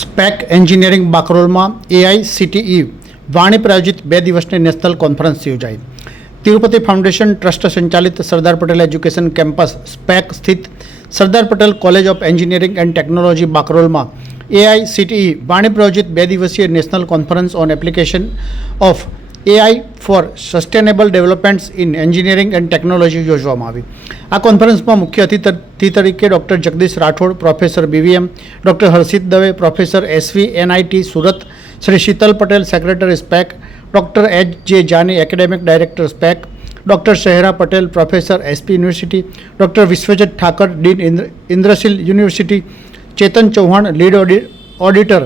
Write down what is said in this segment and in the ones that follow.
Spec engineering બાકરોલમાં AICTE Vaani પ્રાયોજિત 2 દિવસની national conference યોજાઈ. તિરુપતિ ફાઉન્ડેશન ટ્રસ્ટ સંચાલિત Sardar Patel education campus SPEC સ્થિત Sardar Patel college of engineering and technology બાકરોલમાં AICTE વાણી પ્રાયોજિત 2 દિવસીય national conference on application of AI for sustainable developments in engineering and technology યોજવામાં આવી. આ કોન્ફરન્સમાં મુખ્ય અતિથિ તરીકે doctor Jagdish Rathod, professor BVM, doctor Harshit Dave, professor SV NIT Surat, Shri Sheetal Patel, secretary SPEC, doctor HJ Jani, academic director SPEC, doctor Shehra Patel, professor SP university, doctor Vishwajit Thakar, dean Indrashil university, Chetan Chauhan, lead auditor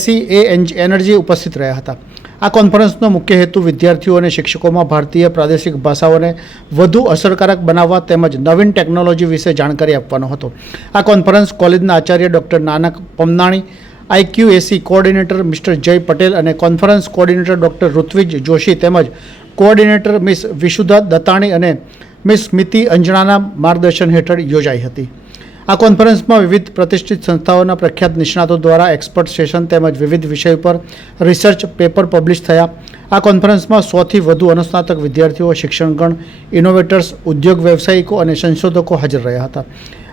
SEA energy ઉપસ્થિત રહ્યા હતા. આ કોન્ફરન્સનો મુખ્ય હેતુ વિદ્યાર્થીઓ અને શિક્ષકોમાં ભારતીય પ્રાદેશિક ભાષાઓને વધુ અસરકારક બનાવવા તેમજ નવીન ટેકનોલોજી વિશે જાણકારી આપવાનો હતો. આ કોન્ફરન્સ કોલેજના આચાર્ય doctor Nanak Pamnani, IQAC coordinator mister Jay Patel અને conference coordinator doctor Rutvij Joshi તેમજ કોઓર્ડિનેટર મિસ વિશુધા દત્તાણી અને મિસ સ્મિતિ અંજણાના માર્ગદર્શન હેઠળ યોજાઈ હતી. આ કોન્ફરન્સમાં વિવિધ પ્રતિષ્ઠિત સંસ્થાઓના પ્રખ્યાત નિષ્ણાતો દ્વારા એક્સપર્ટ સેશન તેમજ વિવિધ વિષય પર રિસર્ચ પેપર પબ્લિશ થયા. આ કોન્ફરન્સમાં 100થી વધુ અનુસ્નાતક વિદ્યાર્થીઓ, શિક્ષણગણ, ઇનોવેટર્સ, ઉદ્યોગ વ્યવસાયિકો અને સંશોધકો હાજર રહ્યા હતા.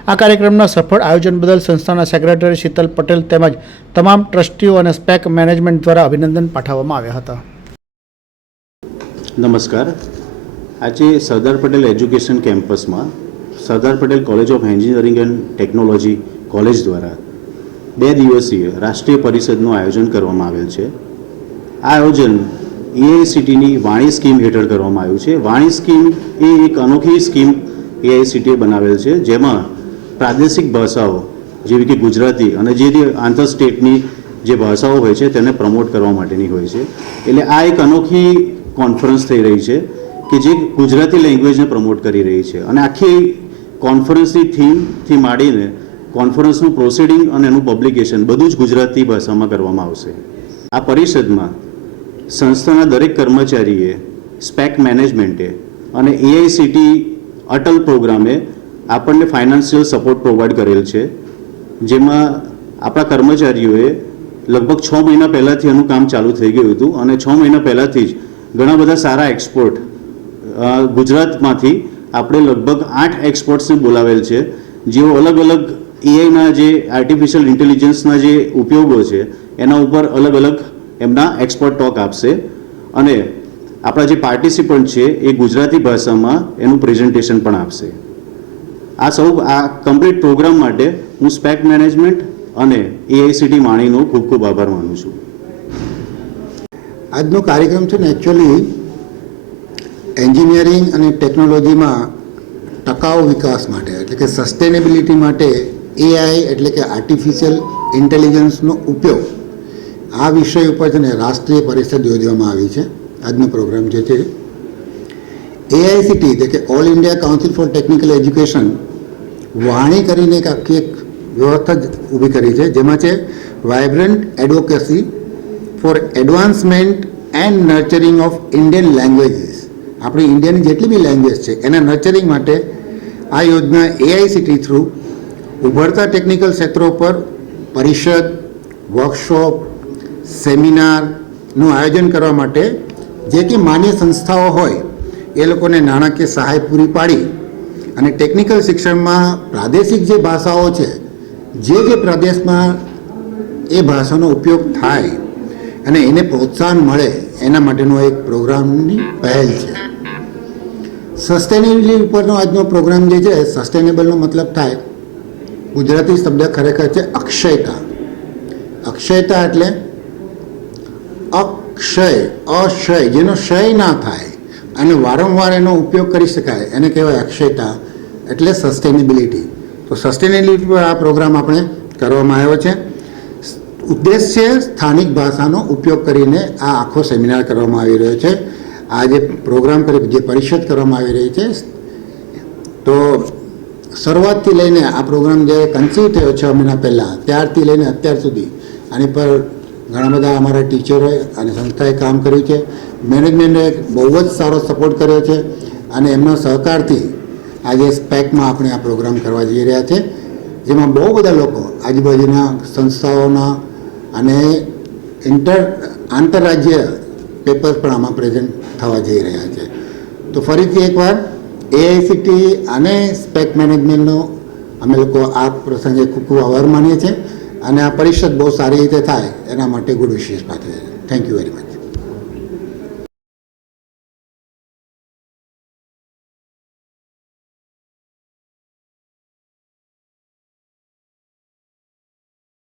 આ કાર્યક્રમના સફળ આયોજન બદલ સંસ્થાના સેક્રેટરી શીતલ પટેલ તેમજ તમામ ટ્રસ્ટીઓ અને સ્પેક મેનેજમેન્ટ દ્વારા અભિનંદન પાઠવવામાં આવ્યા હતા. નમસ્કાર. આજે સરદાર પટેલ એજ્યુકેશન કેમ્પસમાં સરદાર Patel college of engineering and technology college દ્વારા 2 દિવસીય રાષ્ટ્રીય પરિષદનું આયોજન કરવામાં આવેલ છે. આ આયોજન AICTEની વાણી સ્કીમ હેઠળ કરવામાં આવ્યું છે. વાણી સ્કીમ એ એક અનોખી સ્કીમ AICTE બનાવેલ છે, જેમાં પ્રાદેશિક ભાષાઓ જેવી કે ગુજરાતી અને જે આંતર સ્ટેટની જે ભાષાઓ હોય છે તેને પ્રમોટ કરવા માટેની હોય છે. એટલે આ એક અનોખી કોન્ફરન્સ થઈ રહી છે કે જે ગુજરાતી લેંગ્વેજને પ્રમોટ કરી રહી છે અને આખી કોન્ફરન્સની થીમથી માંડીને કોન્ફરન્સનું પ્રોસિડિંગ અને એનું પબ્લિકેશન બધું જ ગુજરાતી ભાષામાં કરવામાં આવશે. આ પરિષદમાં સંસ્થાના દરેક કર્મચારીએ, સ્પેક મેનેજમેન્ટે અને AICTE અટલ પ્રોગ્રામે આપણને ફાઇનાન્શિયલ સપોર્ટ પ્રોવાઈડ કરેલ છે, જેમાં આપણા કર્મચારીઓએ લગભગ 6 મહિના પહેલાંથી એનું કામ ચાલુ થઈ ગયું હતું અને 6 મહિના પહેલાંથી જ ઘણા બધા સારા એક્સપોર્ટ ગુજરાતમાંથી આપણે લગભગ 8 એક્સપર્ટ્સને બોલાવેલ છે, જેઓ અલગ અલગ AIના જે આર્ટિફિશિયલ ઇન્ટેલિજન્સના જે ઉપયોગો છે એના ઉપર અલગ અલગ એમના એક્સપર્ટ ટોક આપશે અને આપણા જે પાર્ટિસિપન્ટ છે એ ગુજરાતી ભાષામાં એનું પ્રેઝન્ટેશન પણ આપશે. આ કમ્પ્લીટ પ્રોગ્રામ માટે હું સ્પેક મેનેજમેન્ટ અને AICTE વાણીનો ખૂબ ખૂબ આભાર માનું છું. આજનો કાર્યક્રમ છે ને એકચ્યુઅલી એન્જિનિયરિંગ અને ટેકનોલોજીમાં ટકાઉ વિકાસ માટે એટલે કે સસ્ટેનેબિલિટી માટે AI એટલે કે આર્ટિફિશિયલ ઇન્ટેલિજન્સનો ઉપયોગ આ વિષય ઉપર છે ને રાષ્ટ્રીય પરિષદ યોજવામાં આવી છે. આજનો પ્રોગ્રામ જે છે AICTE એટલે કે all India council four technical education વાણી કરીને એક આખી એક વ્યવસ્થા જ ઊભી કરી છે, જેમાં છે vibrant advocacy for advancement and nurturing of Indian languages. આપણી ઇન્ડિયાની જેટલી બી લેંગ્વેજ છે એના નર્ચરિંગ માટે આ યોજના AICTE થ્રુ ઉભરતા ટેકનિકલ ક્ષેત્રો પર પરિષદ, વર્કશોપ, સેમિનારનું આયોજન કરવા માટે જે કે માન્ય સંસ્થાઓ હોય એ લોકોને નાણાકીય સહાય પૂરી પાડી અને ટેકનિકલ શિક્ષણમાં પ્રાદેશિક જે ભાષાઓ છે જે પ્રદેશમાં એ ભાષાનો ઉપયોગ થાય અને એને પ્રોત્સાહન મળે એના માટેનો એક પ્રોગ્રામની પહેલ છે. સસ્ટેનેબિલિટી ઉપરનો આજનો પ્રોગ્રામ જે છે, સસ્ટેનેબલનો મતલબ થાય ગુજરાતી શબ્દ ખરેખર છે અક્ષયતા. અક્ષયતા એટલે અક્ષય જેનો ક્ષય ના થાય અને વારંવાર એનો ઉપયોગ કરી શકાય એને કહેવાય અક્ષયતા, એટલે સસ્ટેનેબિલિટી. તો સસ્ટેનેબિલિટી પર આ પ્રોગ્રામ આપણે કરવામાં આવ્યો છે. ઉદ્દેશ્ય સ્થાનિક ભાષાનો ઉપયોગ કરીને આ આખો સેમિનાર કરવામાં આવી રહ્યો છે. આ જે પ્રોગ્રામ જે પરિષદ કરવામાં આવી રહી છે, તો શરૂઆતથી લઈને આ પ્રોગ્રામ જે કન્સીવ થયો 6 મહિના પહેલાં ત્યારથી લઈને અત્યાર સુધી આની પર ઘણા બધા અમારા ટીચરોએ અને સંસ્થાએ કામ કર્યું છે. મેનેજમેન્ટે બહુ જ સારો સપોર્ટ કર્યો છે અને એમનો સહકારથી આજે સ્પેકમાં આપણે આ પ્રોગ્રામ કરવા જઈ રહ્યા છે, જેમાં બહુ બધા લોકો આજુબાજુના સંસ્થાઓના અને આંતરરાજ્ય પેપર્સ પણ આમાં પ્રેઝન્ટ થવા જઈ રહ્યા છે. તો ફરીથી એકવાર AICTE અને સ્પેક મેનેજમેન્ટનો અમે લોકો આ પ્રસંગે ખૂબ ખૂબ આભાર માનીએ છીએ અને આ પરિષદ બહુ સારી રીતે થાય એના માટે ગુડ વિશેષ પાઠવીએ છીએ. Thank you very much.